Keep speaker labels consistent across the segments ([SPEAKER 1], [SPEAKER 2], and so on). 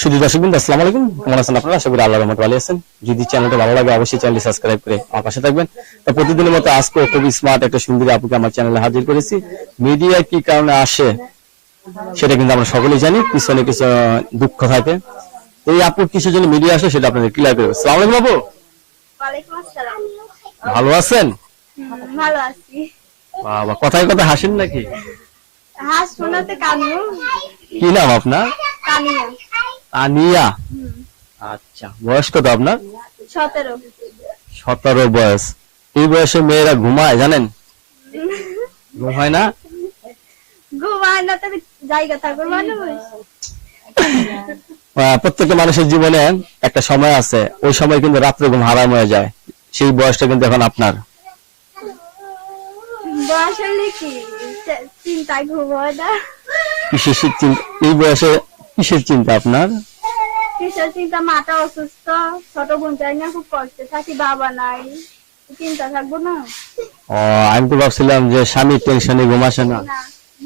[SPEAKER 1] শুধু দর্শক বিন্দু আসসালামু আলাইকুম। কেমন আছেন আপনারা? আশা করি আল্লাহর রহমতে ভালো আছেন। যদি চ্যানেলটা ভালো লাগে অবশ্যই চ্যানেলটি সাবস্ক্রাইব করে আমার পাশে থাকবেন। তো প্রতিদিনের মতো আজকে খুবই স্মার্ট একটা সুন্দরী আপুকে আমার চ্যানেলে হাজির করেছি। মিডিয়া কি কারণে আসে সেটা কিন্তু আমরা সকলেই জানি। পিছনে কিছু দুঃখ থাকে। এই আপু কিছু জন্য মিডিয়া আসে সেটা আপনাদের ক্লিয়ার করে আসসালামু আলাইকুম আপু। ভালো আছেন?
[SPEAKER 2] ভালো আছি।
[SPEAKER 1] বাবা কথায় কথা হাসেন নাকি?
[SPEAKER 2] হাঁস শোনাতে কানু।
[SPEAKER 1] কি নাম আপনার? আনিয়া। আচ্ছা বয়স কত আপনার?
[SPEAKER 2] সতেরো।
[SPEAKER 1] সতেরো বয়স। এই বয়সে মেয়েরা ঘুমায় জানেন? ঘুমায় না?
[SPEAKER 2] ঘুমায় না তবে জায়গা থাকবে মানুষ
[SPEAKER 1] প্রত্যেকটা মানুষের জীবনে একটা সময় আছে। ওই সময় কিন্তু রাত্রে ঘুম হারাম হয়ে যায়। সেই বয়সটা কিন্তু এখন আপনার।
[SPEAKER 2] বয়স হলে কি? চিন্তায় ঘুম হয় না।
[SPEAKER 1] এই বয়সে কিসের চিন্তা আপনার?
[SPEAKER 2] কিসের চিন্তা? মাটা অসুস্থ। ছোট বোন চাই না খুব কষ্টে থাকি বাবা নাই। চিন্তা থাকব না।
[SPEAKER 1] ও আমি তো ভাবছিলাম যে স্বামীর টেনশনে ঘুম আসে না।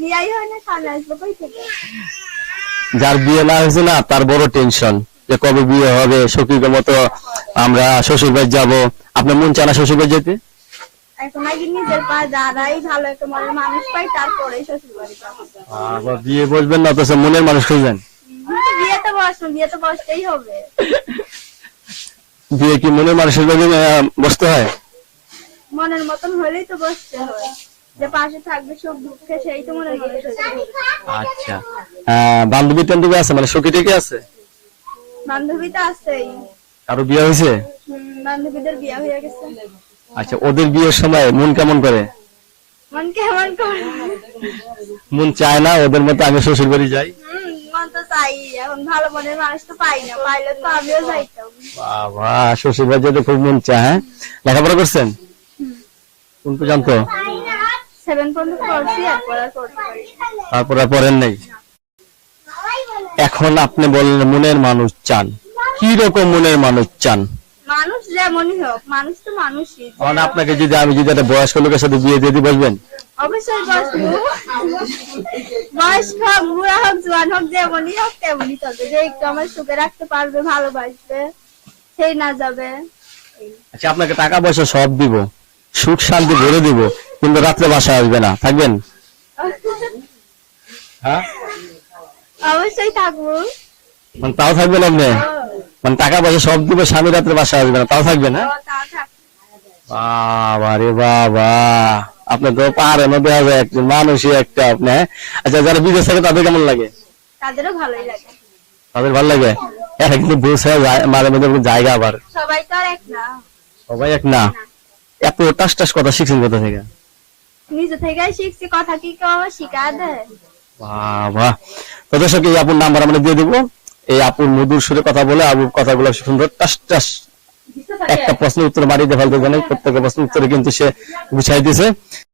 [SPEAKER 2] বিয়াই হয় না সামনে আসব কই থেকে?
[SPEAKER 1] যার বিয়ে না হয়েছে না তার বড় টেনশন যে কবে বিয়ে হবে সখীর মতো আমরা শ্বশুর বাড়ি যাব। আপনার মন চায় না শ্বশুর বাড়ি যেতে?
[SPEAKER 2] এখন আগে নিজের পা দাঁড়াই ভালো একটা মনের মানুষ পাই তারপরে শ্বশুর বাড়ি যাব
[SPEAKER 1] বিয়ে বসবেন না অথচ মনের মানুষ খুঁজবেন
[SPEAKER 2] বিয়ে বিয়ে তো বসতেই হবে।
[SPEAKER 1] বিয়ে কি মনের মানুষের বসতে হয়?
[SPEAKER 2] মনের মতন হলেই তো বসতে হয়। যে পাশে থাকবে সুখ দুঃখে সেই তো মনের মানুষ
[SPEAKER 1] আচ্ছা। বান্ধবী টান্ধবী আছে? মানে সখী টেকে আছে?
[SPEAKER 2] বান্ধবী তো আছেই।
[SPEAKER 1] কারও বিয়ে হয়েছে?
[SPEAKER 2] বান্ধবীদের বিয়ে হয়ে গেছে।
[SPEAKER 1] আচ্ছা ওদের বিয়ের সময় মন কেমন করে?
[SPEAKER 2] মন কেমন করে?
[SPEAKER 1] মন চায় না ওদের মতো আমি শ্বশুর বাড়ি যাই
[SPEAKER 2] হুম, মন তো চাই এখন ভালো মনের মানুষ তো পাই না পাইলে তো আমিও যাইতাম।
[SPEAKER 1] বাবা শ্বশুর বাড়ি যেতে খুব মন চায় হ্যাঁ? লেখাপড়া করছেন? কোন পর্যন্ত?
[SPEAKER 2] সেভেন পর্যন্ত
[SPEAKER 1] তারপর আর পড়েন নাই? এখন আপনি বললেন মনের মানুষ চান। কি রকম মনের মানুষ চান?
[SPEAKER 2] মানুষ যেমনই হোক মানুষ তো মানুষই।
[SPEAKER 1] আপনাকে যদি আমি যদি একটা বয়স্ক লোকের সাথে বিয়ে দিয়ে দিই বসবেন
[SPEAKER 2] অবশ্যই বসবো। বয়স্ক হোক বুড়া হোক জোয়ান হোক যেমনই হোক তেমনই তবে যে একটু আমার সুখে রাখতে পারবে ভালোবাসবে সেই না যাবে।
[SPEAKER 1] আচ্ছা আপনাকে টাকা পয়সা সব দিব। সুখ শান্তি ভরে দিব কিন্তু রাত্রে বাসায় আসবে না। থাকবেন? হ্যাঁ?
[SPEAKER 2] অবশ্যই থাকব।
[SPEAKER 1] মানে তাও থাকবেন আপনি? মানে টাকা পয়সা সব দিব স্বামী রাত্রে বাসায় আসবে না। তাও থাকবেন হ্যাঁ?
[SPEAKER 2] ও, তাও থাক
[SPEAKER 1] বাবা রে বাবা। আপনার তো পাহাড়ে দেওয়া যায় একজন মানুষই একটা আপনি? আচ্ছা যারা বিদেশ থাকে তাদের কেমন লাগে?
[SPEAKER 2] তাদেরও ভালোই লাগে।
[SPEAKER 1] তাদের ভালো লাগে? এরা কিন্তু যায় মাঝে মধ্যে জায়গা আবার।
[SPEAKER 2] সবাই তো এক না।
[SPEAKER 1] সবাই এক না? এত টাস টাস কথা শিখছেন কোথা থেকে?
[SPEAKER 2] নিজে থেকে শিখছি কথা কি কেউ শিখা দেয়?
[SPEAKER 1] বাবা। তো দর্শক এই আপুর নাম্বার আমরা দিয়ে দেবো। এই আপুর মধুর সুরে কথা বলে আপুর কথাগুলো সুন্দর টাস টাস একটা প্রশ্নের উত্তর বাড়িতে ফেলতে জানে প্রত্যেকটা প্রশ্নের উত্তরে কিন্তু সে গুছাই দিছে।